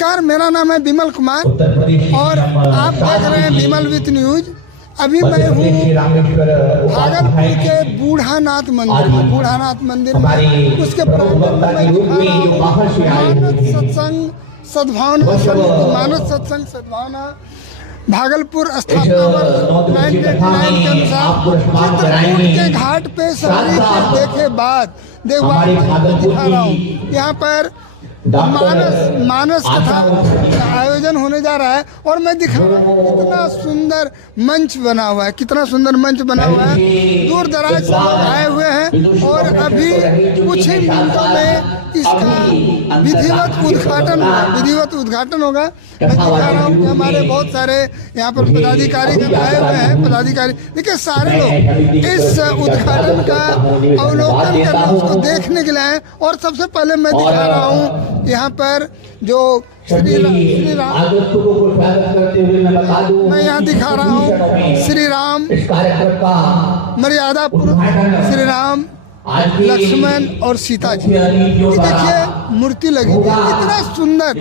नमस्कार, मेरा नाम है विमल कुमार और आप देख रहे हैं विमल विथ न्यूज। अभी मैं हूँ भागलपुर के बूढ़ानाथ मंदिर में। बूढ़ानाथ मंदिर में उसके प्रांगण में मैं दिखा रहा हूँ मानस सत्संग सद्भावना समिति, मानस सत्संग सद्भावना भागलपुर स्थापना वर्ष 1989 के अनुसार चित्रकूट के घाट पे सभी के देखे बाद देखभाल दिखा रहा हूँ। यहाँ पर मानस कथा का आयोजन होने जा रहा है और मैं दिखा रहा हूँ कितना सुंदर मंच बना हुआ है, कितना सुंदर मंच बना हुआ है। दूर दराज से लोग आए हुए हैं और अभी कुछ ही मिनटों में इसका विधिवत उद्घाटन होगा। मैं दिखा रहा हूँ कि हमारे बहुत सारे यहाँ पर पदाधिकारी आए हुए हैं। पदाधिकारी देखिए, सारे लोग इस उद्घाटन का अवलोकन करना, उसको देखने के लिए आए। और सबसे पहले मैं दिखा रहा हूँ यहाँ पर जो श्री राम, मैं यहाँ दिखा रहा हूँ श्री राम मर्यादा पुरुष, श्री राम लक्ष्मण और सीता जी। देखिए मूर्ति लगी हुई है, कितना सुंदर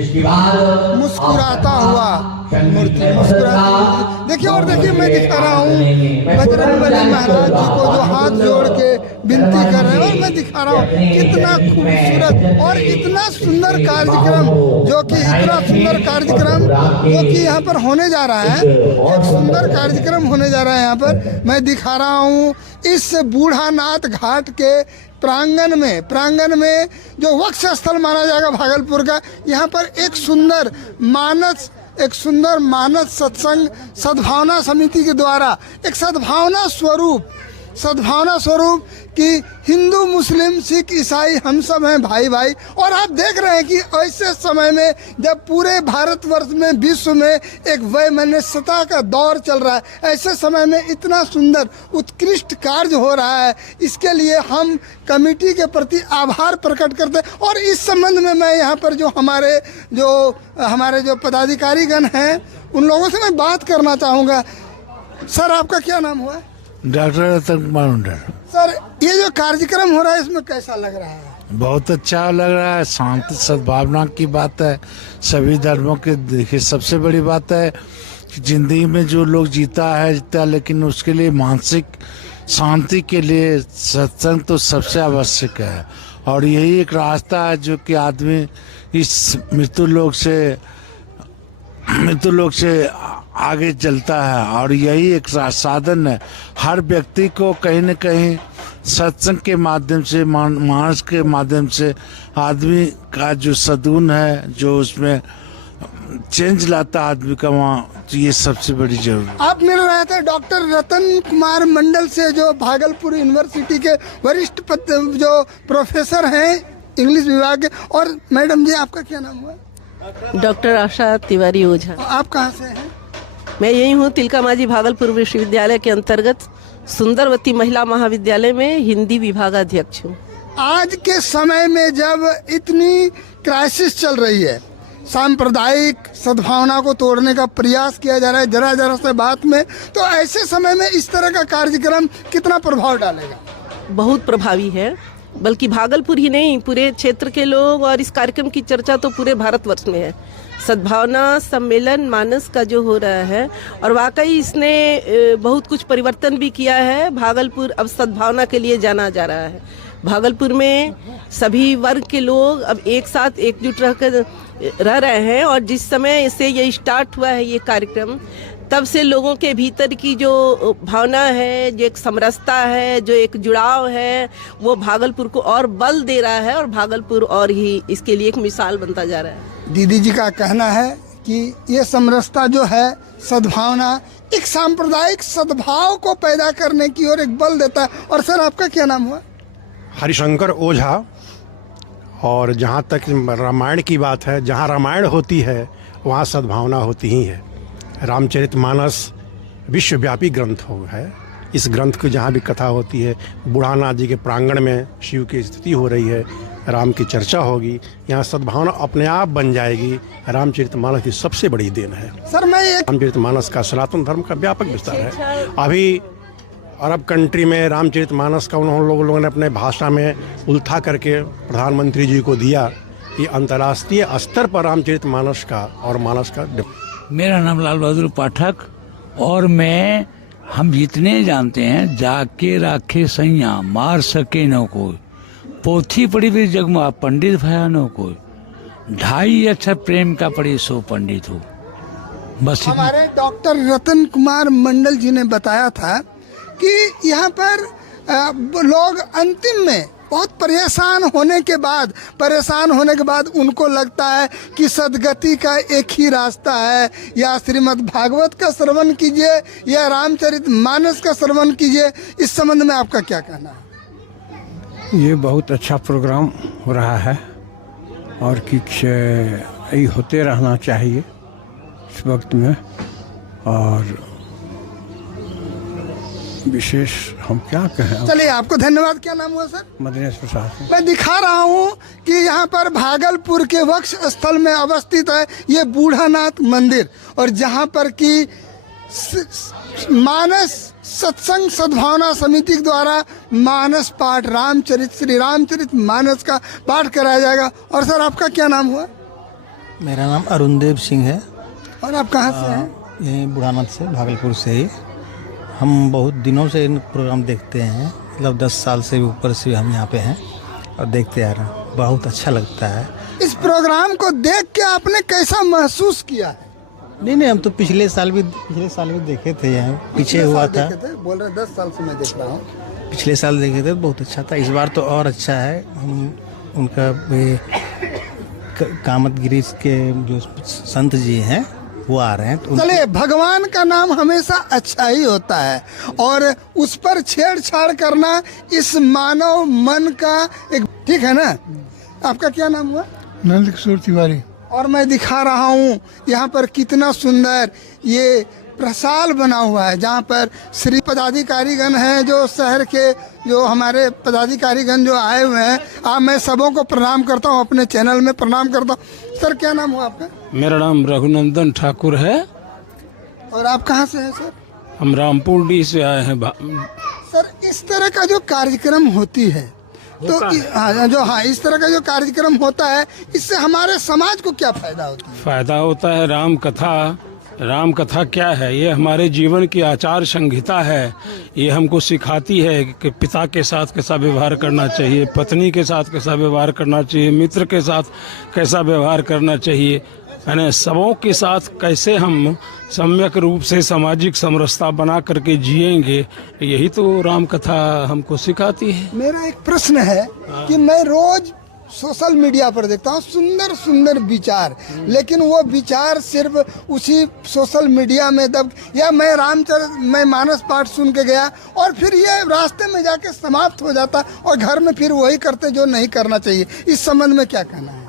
मुस्कुराता हुआ मूर्ति, मुस्कुराती। देखिए और देखिए मैं दिखा रहा हूँ बजरंगबली महाराज जी को जो हाथ जोड़ के विनती कर रहे हैं। और मैं दिखा रहा हूँ कितना खूबसूरत और इतना सुंदर कार्यक्रम, जो कि यहाँ पर होने जा रहा है। एक सुंदर कार्यक्रम होने जा रहा है यहाँ पर। मैं दिखा रहा हूँ इस बूढ़ानाथ घाट के प्रांगण में जो वक्ष स्थल माना जाएगा भागलपुर का। यहाँ पर एक सुंदर मानस सत्संग सद्भावना समिति के द्वारा एक सद्भावना स्वरूप कि हिंदू मुस्लिम सिख ईसाई हम सब हैं भाई भाई। और आप देख रहे हैं कि ऐसे समय में जब पूरे भारतवर्ष में, विश्व में एक वैमनस्यता का दौर चल रहा है, ऐसे समय में इतना सुंदर उत्कृष्ट कार्य हो रहा है, इसके लिए हम कमेटी के प्रति आभार प्रकट करते हैं। और इस संबंध में मैं यहाँ पर जो हमारे जो पदाधिकारीगण हैं उन लोगों से मैं बात करना चाहूँगा। सर, आपका क्या नाम हुआ? डॉक्टर रतन कुमार। सर, ये जो कार्यक्रम हो रहा है इसमें कैसा लग रहा है? बहुत अच्छा लग रहा है। शांति सद्भावना की बात है सभी धर्मों के। देखिए, सबसे बड़ी बात है कि जिंदगी में जो लोग जीता है, लेकिन उसके लिए मानसिक शांति के लिए सत्संग तो सबसे आवश्यक है। और यही एक रास्ता है जो कि आदमी इस मृत्यु लोक से आगे चलता है। और यही एक साधन है। हर व्यक्ति को कहीं न कहीं सत्संग के माध्यम से, मानस के माध्यम से आदमी का जो सद्गुण है, जो उसमें चेंज लाता आदमी का, वहाँ ये सबसे बड़ी जरूरत। आप मिल रहे थे डॉक्टर रतन कुमार मंडल से, जो भागलपुर यूनिवर्सिटी के वरिष्ठ जो प्रोफेसर हैं इंग्लिश विभाग के। और मैडम जी, आपका क्या नाम हुआ? डॉक्टर आशा तिवारी ओझा। आप कहाँ से हैं? मैं यही हूँ, तिलका मांझी भागलपुर विश्वविद्यालय के अंतर्गत सुंदरवती महिला महाविद्यालय में हिंदी विभागाध्यक्ष हूँ। आज के समय में जब इतनी क्राइसिस चल रही है, सांप्रदायिक सद्भावना को तोड़ने का प्रयास किया जा रहा है जरा से बात में, तो ऐसे समय में इस तरह का कार्यक्रम कितना प्रभाव डालेगा? बहुत प्रभावी है, बल्कि भागलपुर ही नहीं, पूरे क्षेत्र के लोग। और इस कार्यक्रम की चर्चा तो पूरे भारतवर्ष में है। सद्भावना सम्मेलन मानस का जो हो रहा है, और वाकई इसने बहुत कुछ परिवर्तन भी किया है। भागलपुर अब सद्भावना के लिए जाना जा रहा है। भागलपुर में सभी वर्ग के लोग अब एक साथ एकजुट रहकर रह रहे हैं। और जिस समय से ये स्टार्ट हुआ है ये कार्यक्रम, तब से लोगों के भीतर की जो भावना है, जो एक समरसता है, जो एक जुड़ाव है, वो भागलपुर को और बल दे रहा है। और भागलपुर और ही इसके लिए एक मिसाल बनता जा रहा है। दीदी जी का कहना है कि ये समरसता जो है, सद्भावना, एक सांप्रदायिक सद्भाव को पैदा करने की ओर एक बल देता है। और सर, आपका क्या नाम हुआ? हरिशंकर ओझा। और जहाँ तक रामायण की बात है, जहाँ रामायण होती है वहाँ सद्भावना होती ही है। रामचरितमानस विश्वव्यापी ग्रंथ है। इस ग्रंथ की जहाँ भी कथा होती है, बूढ़ानाथ जी के प्रांगण में शिव की स्थिति हो रही है, राम की चर्चा होगी, यहाँ सद्भावना अपने आप बन जाएगी। रामचरितमानस की सबसे बड़ी देन है। सर, मैं रामचरितमानस का सनातन धर्म का व्यापक विस्तार है। अभी अरब कंट्री में रामचरितमानस का उन लोगों ने अपने भाषा में उल्था करके प्रधानमंत्री जी को दिया। ये अंतर्राष्ट्रीय स्तर पर रामचरितमानस का और मानस का मेरा नाम लाल बहादुर पाठक और मैं हम जितने जानते हैं जाके राखे सैया मार सके न कोई पोथी पढ़ी भी जगमा पंडित भया न कोई 2.5 अक्षर प्रेम का पढ़ी सो पंडित हो। बस हमारे डॉक्टर रतन कुमार मंडल जी ने बताया था कि यहाँ पर लोग अंतिम में बहुत परेशान होने के बाद उनको लगता है कि सदगति का एक ही रास्ता है, या श्रीमद् भागवत का श्रवण कीजिए या रामचरितमानस का श्रवण कीजिए। इस संबंध में आपका क्या कहना है? ये बहुत अच्छा प्रोग्राम हो रहा है और कुछ यही होते रहना चाहिए इस वक्त में। और विशेष हम क्या कहें। चलिए, आपको धन्यवाद। क्या नाम हुआ सर? मदनेश प्रसाद। मैं दिखा रहा हूँ कि यहाँ पर भागलपुर के वक्ष स्थल में अवस्थित है ये बूढ़ानाथ मंदिर, और जहाँ पर कि मानस सत्संग सद्भावना समिति के द्वारा मानस पाठ श्री रामचरित मानस का पाठ कराया जाएगा। और सर, आपका क्या नाम हुआ? मेरा नाम अरुणदेव सिंह है। और आप कहाँ से हैं? यहीं बुढ़ानाथ से, भागलपुर से ही। हम बहुत दिनों से इन प्रोग्राम देखते हैं, मतलब 10 साल से भी ऊपर से हम यहाँ पे हैं और देखते आ रहे हैं। बहुत अच्छा लगता है। इस प्रोग्राम को देख के आपने कैसा महसूस किया है? नहीं, हम तो पिछले साल भी देखे थे, यहाँ पीछे हुआ था। बोल रहे 10 साल से मैं देख रहा हूँ। पिछले साल देखे थे, बहुत अच्छा था। इस बार तो और अच्छा है। हम उनका कामतगिरी के जो संत जी हैं वो आ रहे हैं। तो चलिए, भगवान का नाम हमेशा अच्छा ही होता है और उस पर छेड़छाड़ करना इस मानव मन का एक, ठीक है ना? आपका क्या नाम हुआ? नंद किशोर तिवारी। और मैं दिखा रहा हूँ यहाँ पर कितना सुंदर ये प्रसाल बना हुआ है, जहाँ पर श्री पदाधिकारीगण हैं, जो शहर के जो हमारे पदाधिकारीगण जो आए हुए हैं। मैं सबों को प्रणाम करता हूँ, अपने चैनल में प्रणाम करता हूँ। सर, क्या नाम हुआ आपका? मेरा नाम रघुनंदन ठाकुर है। और आप कहाँ से हैं सर? हम रामपुर डी से आए हैं। सर, इस तरह का जो कार्यक्रम होती है तो इस तरह का जो कार्यक्रम होता है, इससे हमारे समाज को क्या फायदा होता है? फायदा होता है राम कथा क्या है? ये हमारे जीवन की आचार संहिता है। ये हमको सिखाती है कि पिता के साथ कैसा व्यवहार करना चाहिए, पत्नी के साथ कैसा व्यवहार करना चाहिए, मित्र के साथ कैसा व्यवहार करना चाहिए, यानी सबों के साथ कैसे हम सम्यक रूप से सामाजिक समरसता बना करके जिएंगे। यही तो राम कथा हमको सिखाती है। मेरा एक प्रश्न है कि मैं रोज सोशल मीडिया पर देखता हूँ सुंदर सुंदर विचार, लेकिन वो विचार सिर्फ उसी सोशल मीडिया में या मैं मानस पाठ सुन के गया और फिर ये रास्ते में जाके समाप्त हो जाता और घर में फिर वही करते जो नहीं करना चाहिए। इस संबंध में क्या कहना है?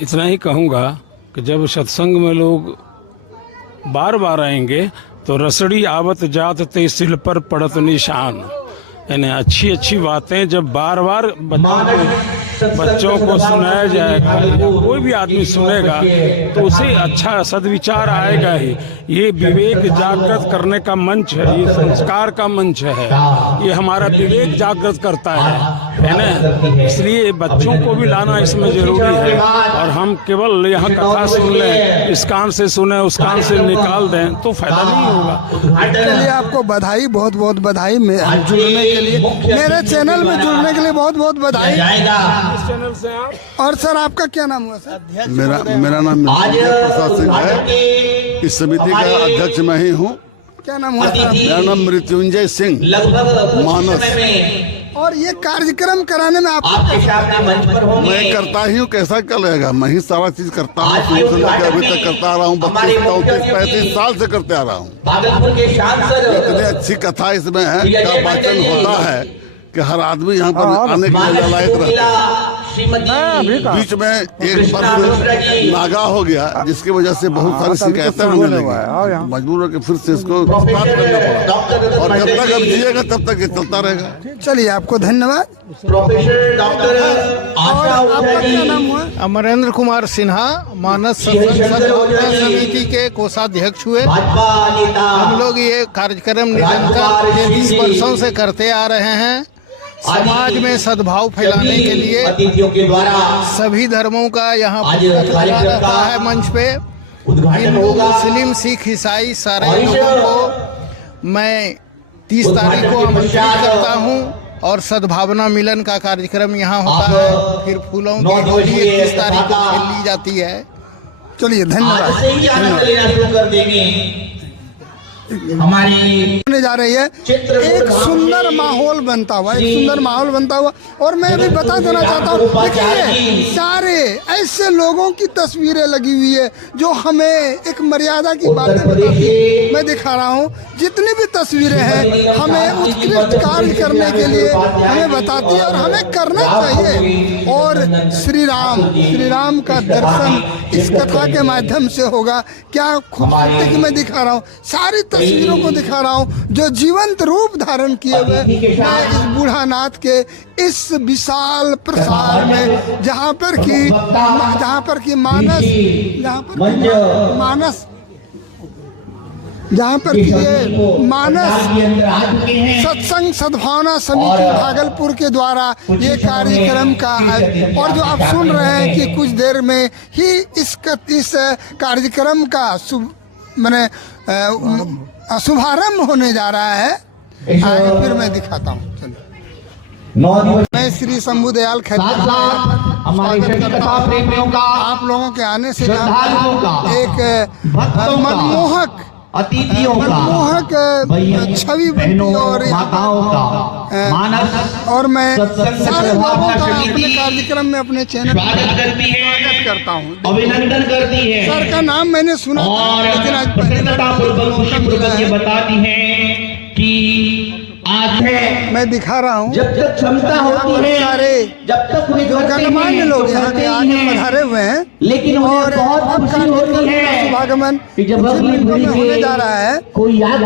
इतना ही कहूँगा कि जब सत्संग में लोग बार बार आएंगे तो रसड़ी आवत जात ते सिल पर पड़त निशान, यानी अच्छी अच्छी बातें जब बार बार बच्चों को सुनाया जाएगा, कोई भी आदमी सुनेगा तो उसे अच्छा सदविचार आएगा ही। ये विवेक जागृत करने का मंच है, ये संस्कार का मंच है, ये हमारा विवेक जागृत करता है ना? इसलिए बच्चों को भी लाना इसमें जरूरी है। और हम केवल यहाँ कथा सुन लें, इस कान से सुने उस कान से निकाल दें तो फायदा नहीं होगा। चलिए, आपको बधाई, बहुत बहुत बधाई जुड़ने के लिए, मेरे चैनल में जुड़ने के लिए बहुत बहुत बधाई। चैनल से आप? और सर, आपका क्या नाम हुआ सर? मेरा नाम प्रसाद सिंह है। इस समिति का अध्यक्ष मैं ही हूँ। क्या नाम हुआ सर? मेरा नाम मृत्युंजय सिंह मानस। और ये कार्यक्रम कराने में आप मैं करता ही हूँ, कैसा कर लेगा? मैं ही सारा चीज करता हूँ, शुरू से लेकर अभी तक करता आ रहा हूँ। 32-33 साल से करते आ रहा हूँ। इतनी अच्छी कथा इसमें है, का वाचन होता है कि हर आदमी यहाँ पर आने के लिए लायक रहता है। बीच में एक वर्ष नागा हो गया, जिसकी वजह से बहुत सारी शिकायतें होने लगी। मजबूर होकर फिर से इसको स्टार्ट करना पड़ा, और जब तक अब जिएगा तब तक ये चलता रहेगा। चलिए, आपको धन्यवाद। प्रोफेसर डॉक्टर आपका क्या नाम हुआ? अमरेंद्र कुमार सिन्हा, मानस सद्भावना समिति के कोषाध्यक्ष हुए। हम लोग ये कार्यक्रम निरंतर 30 वर्षों से करते आ रहे हैं। समाज में सद्भाव फैलाने के लिए अतिथियों के द्वारा सभी धर्मों का यहाँ आज लगा रहता है मंच पे। उद्घाटन हिंदू, होगा। मुस्लिम, सिख, ईसाई सारे और इस लोगों को मैं 30 तारीख को आमंत्रित करता हूँ और सद्भावना मिलन का कार्यक्रम यहाँ होता है। फिर फूलों की होली 31 तारीख को खेल ली जाती है। चलिए धन्यवाद। आज से ही आनंद लेना शुरू कर देंगे। हमारी होने जा रही है एक सुंदर माहौल बनता हुआ, एक सुंदर माहौल बनता हुआ। और मैं अभी बता देना चाहता हूँ, देखिए सारे ऐसे लोगों की तस्वीरें लगी हुई है जो हमें एक मर्यादा की बातें बताती है। मैं दिखा रहा हूँ जितनी भी तस्वीरें हैं हमें उत्कृष्ट कार्य करने के लिए हमें बताती है और हमें करना चाहिए। और श्री राम का दर्शन इस कथा के माध्यम से होगा। क्या खूबसूरती की मैं दिखा रहा हूँ, सारी तस्वीरों को दिखा रहा हूँ जो जीवंत रूप धारण किए हुए मैं इस बूढ़ानाथ के इस विशाल प्रसार में जहाँ पर कि मानस सत्संग सद्भावना समिति भागलपुर के द्वारा ये कार्यक्रम का है। और जो आप सुन रहे हैं कि कुछ देर में ही इस कार्यक्रम का शुभारंभ होने जा रहा है। आगे फिर मैं दिखाता हूँ। चलिए, मैं श्री शंभू दयाल हमारे कथा प्रेमियों का, आप लोगों के आने से श्रद्धालुओं का, एक भक्तों का, मनमोहक अतिथियों का, छवि बनती है और माताओं का मानस और मैं सारे लोगों का समिति अपने कार्यक्रम में अपने चैनल स्वागत करती है, करता हूँ, अभिनंदन करती है सर का नाम मैंने सुना और लेकिन आज प्रसन्नतापूर्वक खुशीपूर्वक ये बताती हैं कि आज है मैं दिखा रहा हूँ जब तक क्षमता होती है, सारे जब तक उन्हें जो गणमान्य लोग यहाँ के आगे पधारे हुए हैं, लेकिन उन्हें और बहुत अब खुशी होती है शुभागमन कि जब कुछ अगली मिनटों में पीढ़ी होने के जा रहा है। कोई याद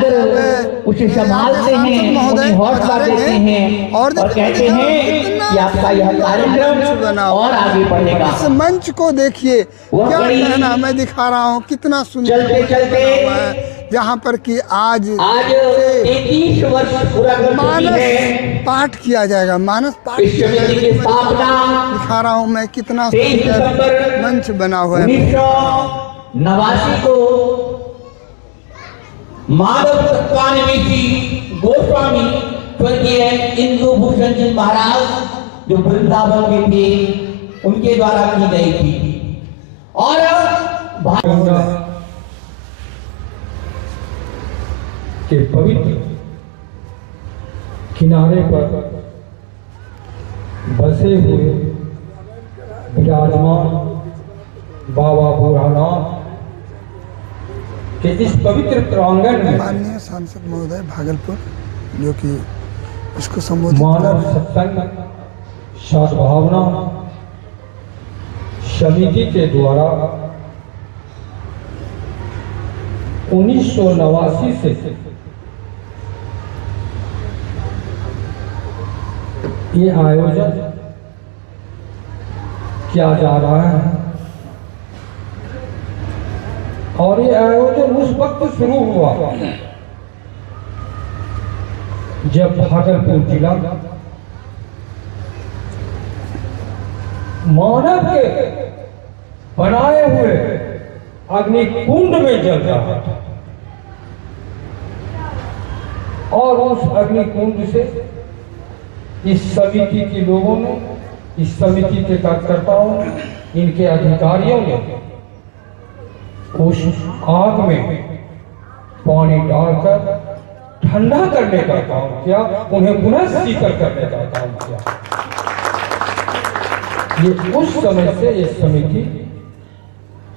उसे संभालते हैं, महोदय उन्हें हौसला देते हैं और कहते हैं कि आपका यह कार्यक्रम और आगे बढ़ेगा। इस मंच को देखिए, क्या कहना मैं दिखा रहा हूँ, कितना सुंदर चलते चलते जहाँ पर कि आज 33 वर्ष पूरा कर चुकी है पाठ किया जाएगा, मानस पाठ इस समिति की स्थापना। दिखा रहा हूँ मैं कितना 23 दिसंबर मंच बना हुआ है। 1989 को माधव सत्यान्वेषी गोस्वामी स्वर्गीय इंदु भूषण जी महाराज जो वृंदावन में थे उनके द्वारा की गई थी। और के पवित्र किनारे पर बसे हुए विराजमान बाबा बूढ़ानाथ के इस पवित्र प्रांगण में माननीय सांसद महोदय भागलपुर जो कि इसको संबोधित मानव सत्संग सद्भावना समिति के द्वारा 1989 से ये आयोजन किया जा रहा है और ये आयोजन उस वक्त शुरू हुआ जब भागलपुर जिला मानव के बनाए हुए अग्निकुंड में जल रहा था और उस अग्निकुंड से इस समिति के लोगों ने, इस समिति के कार्यकर्ताओं ने, इनके अधिकारियों ने उस आग में पानी डालकर ठंडा करने का काम किया, उन्हें पुनः शीतल करने का काम किया। ये उस समय से ये समिति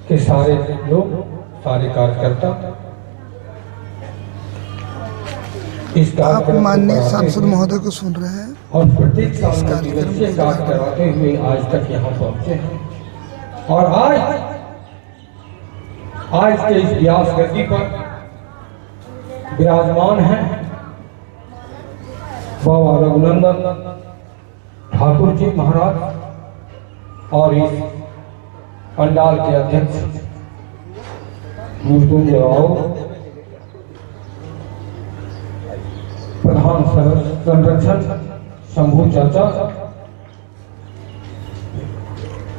के सारे लोग, सारे कार्यकर्ता आप माननीय सांसद महोदय को सुन रहे हैं और प्रत्येक साल कार्य कराते हुए आज तक यहाँ पहुंचे हैं। और आज के इस व्यास गति पर विराजमान हैं बाबा रघुनंदन ठाकुर जी महाराज और इस पंडाल के अध्यक्ष मृत्युंजय राव, प्रधान संरक्षण शंभू चाचा,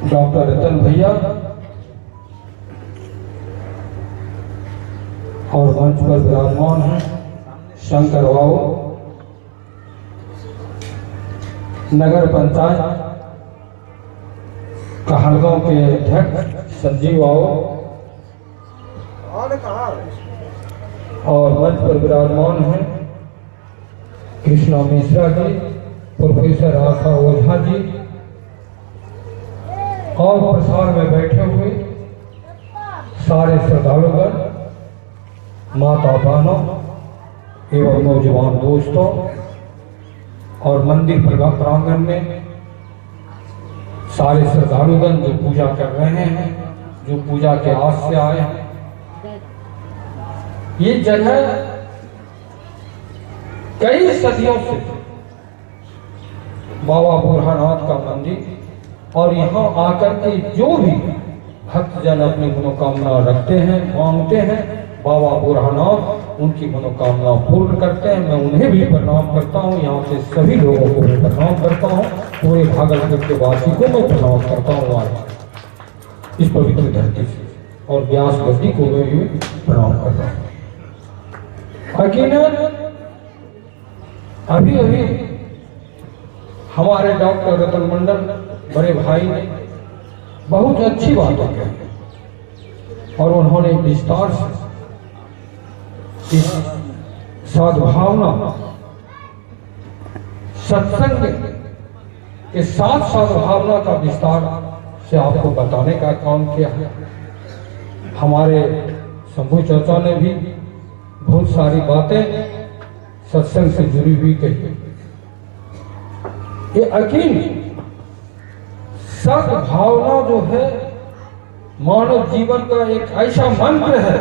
डॉक्टर रतन भैया और मंच पर विराजमान हैं शंकर बाबू, नगर पंचायत कहलगांव के अध्यक्ष संजीव बाबू और मंच पर विराजमान हैं कृष्णा मिश्रा जी, प्रोफेसर आशा ओझा जी और प्रसार में बैठे हुए सारे श्रद्धालुगण, माता बहनों एवं नौजवान दोस्तों और मंदिर प्रांगण में सारे श्रद्धालुगण जो पूजा कर रहे हैं, जो पूजा के आस से आए हैं। ये जगह कई सदियों से बाबा बुरहानाथ का मंदिर, और यहाँ आकर के जो भी भक्तजन अपनी मनोकामना रखते हैं, मांगते हैं, बाबा बुरहानाथ उनकी मनोकामना पूर्ण करते हैं। मैं उन्हें भी प्रणाम करता हूँ, यहाँ से सभी लोगों को मैं प्रणाम करता हूँ, पूरे भागलपुर के वासी को मैं प्रणाम करता हूँ आज इस पवित्र धरती से, और व्यास गद्दी को मैं भी प्रणाम करता हूँ। यकीनन अभी अभी हमारे डॉक्टर रतन मंडल बड़े भाई ने बहुत अच्छी बातें कही और उन्होंने विस्तार से इस सद्भावना सत्संग के साथ सद्भावना का विस्तार से आपको बताने का काम किया है। हमारे शंभू चाचा ने भी बहुत सारी बातें सत्संग से जुड़ी हुई कही। ये यकीन सद्भावना जो है मानव जीवन का एक ऐसा मंत्र है,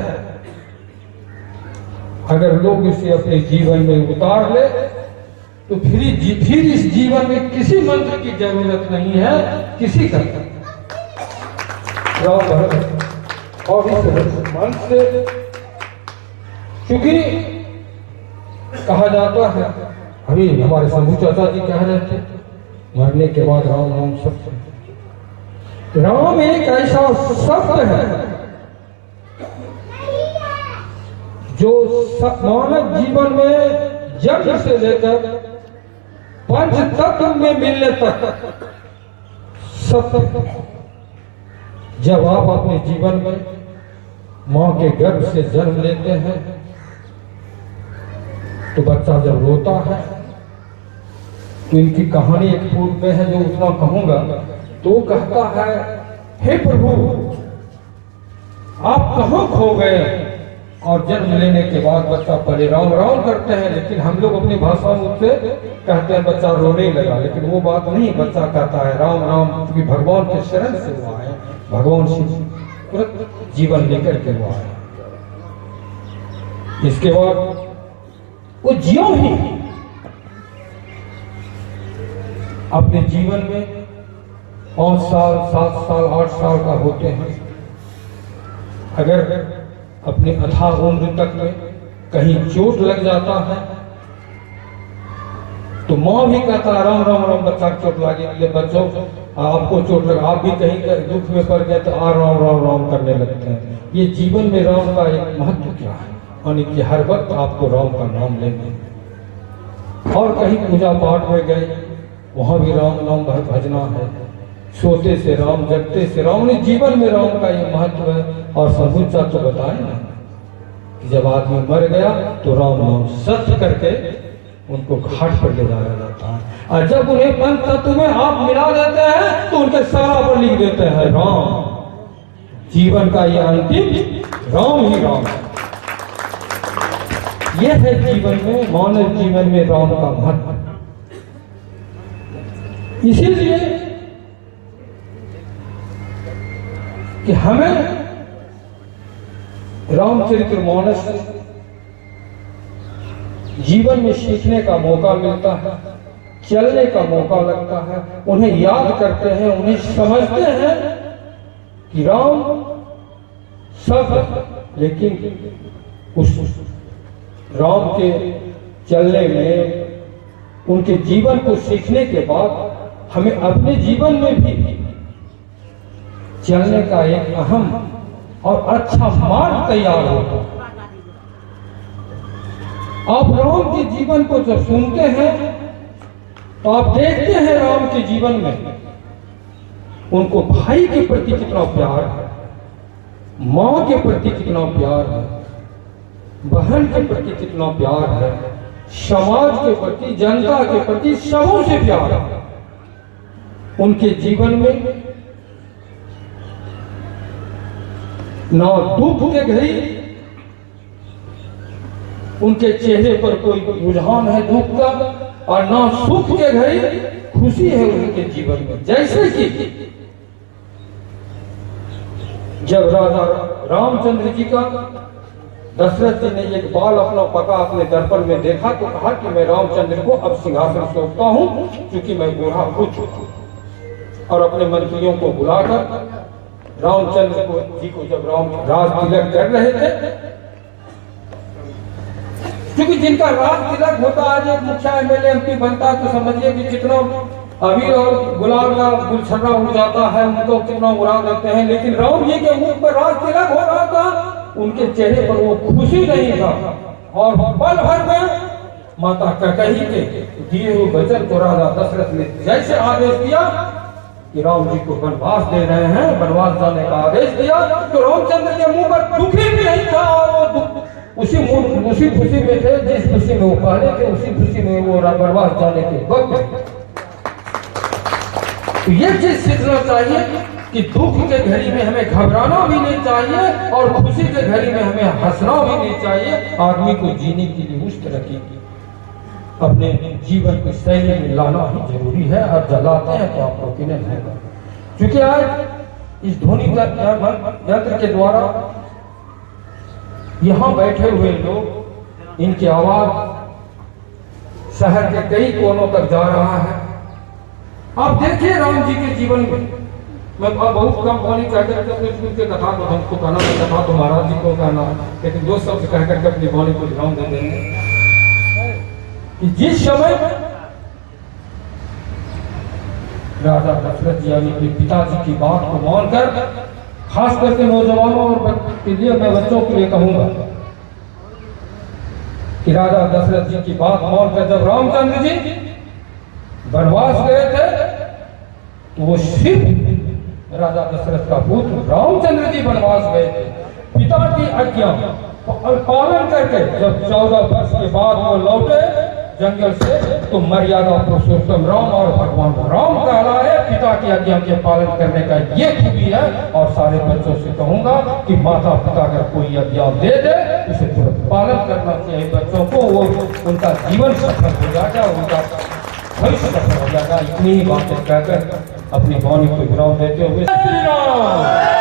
अगर लोग इसे अपने जीवन में उतार ले तो फिर इस जीवन में किसी मंत्र की जरूरत नहीं है, किसी का। और इस मंत्र से, क्योंकि कहा जाता है, अभी हमारे शंभू चाचा जी कह रहे थे मरने के बाद राम नाम सत्य। राम एक ऐसा शब्द है जो मानव जीवन में जन्म से लेकर पंच तत्व में मिलने तक सत्य। जब आप अपने जीवन में मां के गर्भ से जन्म लेते हैं तो बच्चा जब रोता है तो इनकी कहानी एक पूर्व में है जो उतना कहूंगा, तो कहता है, हे प्रभु आप कहाँ खो गए। और जन्म लेने के बाद बच्चा पहले राम राम करते हैं, लेकिन हम लोग अपनी भाषा में उससे कहते हैं बच्चा रोने लगा, लेकिन वो बात नहीं। बच्चा कहता है राम राम, क्योंकि भगवान के शरण से वो आए, भगवान से जीवन लेकर के वो आए। इसके बाद वो ज्यों ही अपने जीवन में 5 साल 7 साल 8 साल का होते हैं, अगर अपने अथाह उम्र तक में कहीं चोट लग जाता है तो माँ भी कहता है राम राम राम, बच्चा चोट लगी, बच्चों आपको चोट लगा, आप भी कहीं दुख में पड़ गए तो राम राम राम करने लगते हैं। ये जीवन में राम का एक महत्व क्या है, यानी कि हर वक्त आपको राम का नाम लेना। और कहीं पूजा पाठ में गए वहां भी राम नाम भजना है, सोते से राम, जगते से राम। ने जीवन में राम का ये महत्व है। और शंभू चाचा बताए ना कि जब आदमी मर गया तो राम नाम सत्य करके उनको घाट पर ले जाया जाता है, और जब उन्हें पंच तत्व में आप मिला देते हैं तो उनके सारा पर लिख देते हैं राम। जीवन का ये अंतिम राम ही राम है। यह है जीवन में, मानव जीवन में राम का महत्व। इसीलिए कि हमें रामचरितमानस जीवन में सीखने का मौका मिलता है, चलने का मौका लगता है, उन्हें याद करते हैं, उन्हें समझते हैं कि राम सब, लेकिन उस राम के चलने में उनके जीवन को सीखने के बाद हमें अपने जीवन में भी चलने का एक अहम और अच्छा मार्ग तैयार होता है। आप राम के जीवन को जब सुनते हैं तो आप देखते हैं राम के जीवन में उनको भाई के प्रति कितना प्यार है, माँ के प्रति कितना प्यार है, बहन के प्रति कितना प्यार है, समाज के प्रति, जनता के प्रति, सबों से प्यार है। उनके जीवन में ना दुख के घड़ी उनके चेहरे पर कोई रुझान है दुख का, और ना सुख के घड़ी खुशी है उनके जीवन में। जैसे कि जब राजा रामचंद्र जी का दशरथ जी ने एक बाल अपना पका अपने दर्पण में देखा तो कहा कि मैं रामचंद्र को अब सिंहासन सौंपता हूं क्योंकि मैं बूढ़ा हो चुका। और अपने मंत्रियों को बुलाकर रामचंद्र जी को जब राज तिलक कर रहे थे, क्योंकि जिनका राज तिलक होता है, आज एक मुखिया एमएलए एमपी बनता है तो समझिए कि कितना अबीर और गुलाल का गुलछर्रा उड़ जाता है, उनको कितना उड़ा देते हैं। लेकिन राम जी के मुख पर राज तिलक हो रहा था, उनके चेहरे पर वो खुशी नहीं था। और पल भर में माता कैकेयी के दिए हुए वचन को राजा दशरथ ने जैसे आदेश दिया कि राम जी को वनवास दे रहे हैं, वनवास जाने का आदेश दिया, तो रामचंद्र के मुंह पर दुखी भी नहीं था और वो दुख उसी खुशी में थे जिस खुशी में वो पहले थे, उसी खुशी में वो वनवास जाने के वक्त। तो ये चीज सीखना चाहिए कि दुख के घड़ी में हमें घबराना भी नहीं चाहिए और खुशी के घड़ी में हमें हंसना भी नहीं चाहिए। आदमी को जीने के लिए उस तरह की अपने जीवन की शैली में लाना ही जरूरी है, और जलाते हैं तो आप लोग की नहीं है। क्योंकि आज इस ध्वनि यंत्र के द्वारा यहाँ बैठे हुए लोग, इनकी आवाज शहर के कई कोनों तक जा रहा है। आप देखिए राम जी के जीवन में, मैं बहुत कम बोली कहकर के कथा को हमको कहना, कथा तो महाराज जी को कहना, लेकिन दो शब्द कहकर के अपनी वाणी को ध्यान दे देंगे कि जिस समय राजा दशरथ जी यानी अपने पिताजी की बात को मानकर, खास करके नौजवानों और के लिए, मैं बच्चों के लिए कहूंगा कि राजा दशरथ जी की बात मानकर जब रामचंद्र जी वनवास गए थे तो वो सिर्फ राजा दशरथ का पुत्र रामचंद्र जी वनवास गए थे। पिता की आज्ञा पालन करके जब 14 वर्ष के बाद वो लौटे जंगल से, तो मर्यादा पुरुषोत्तम राम और भगवान राम कहलाए। पिता की आज्ञा के पालन करने का ये खूबी है। और सारे बच्चों से कहूंगा कि माता पिता अगर कोई आज्ञा दे दे उसे तुरंत पालन करना चाहिए। बच्चों को वो उनका जीवन सफल हो जाएगा, उनका भविष्य सफल हो जाएगा। इतनी ही बातें कहकर अपनी वाणी को विराम देते हुए श्री राम।